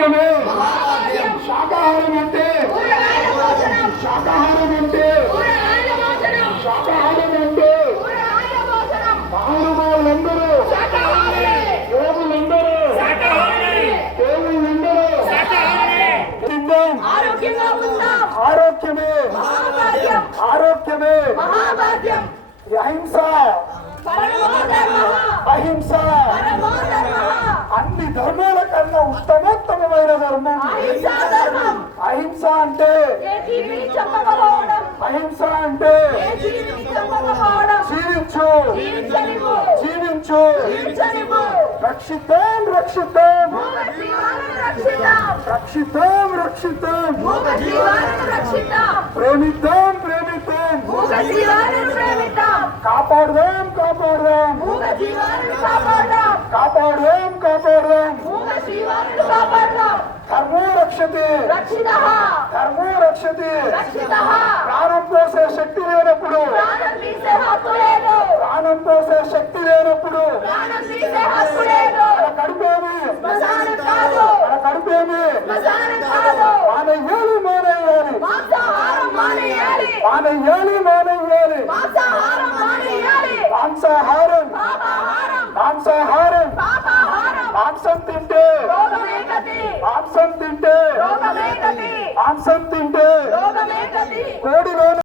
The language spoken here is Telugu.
ఆరోగ్యమే శాకాహారం అంటే శాకాహారం అంటే శాకాహారం అంటే తిందాం. ఆరోగ్యంగా ఉందాం. ఆరోగ్యమే. ఆరోగ్యమే. అహింస. అహింస. అన్ని ధర్మాల కన్నా ఉత్తమోత్తమైన ధర్మం. అహింసా అంటే? అహింస అంటే? జీవించు. జీవించు. జీవించనివ్వు. రక్షిద్దాం. రక్షిద్దాం. మూగ జీవాలను రక్షిద్దాం రక్షిద్దాం రక్షిద్దాం ధర్మో రక్షతే. ధర్మో రక్షతే. ప్రాణం పోసే శక్తి లేనప్పుడు. ప్రాణం పోసే శక్తి లేనప్పుడు. కడుపేమి? మన కడుపేమి? మానయ్యాలి మానయ్యాలి మానయ్యాలి మానయ్యాలి మాంసాహారం మానేయాలి. మాంసాహారం మాంసం తింటే మాంసం తింటే మాంసం తింటే కోడిలోన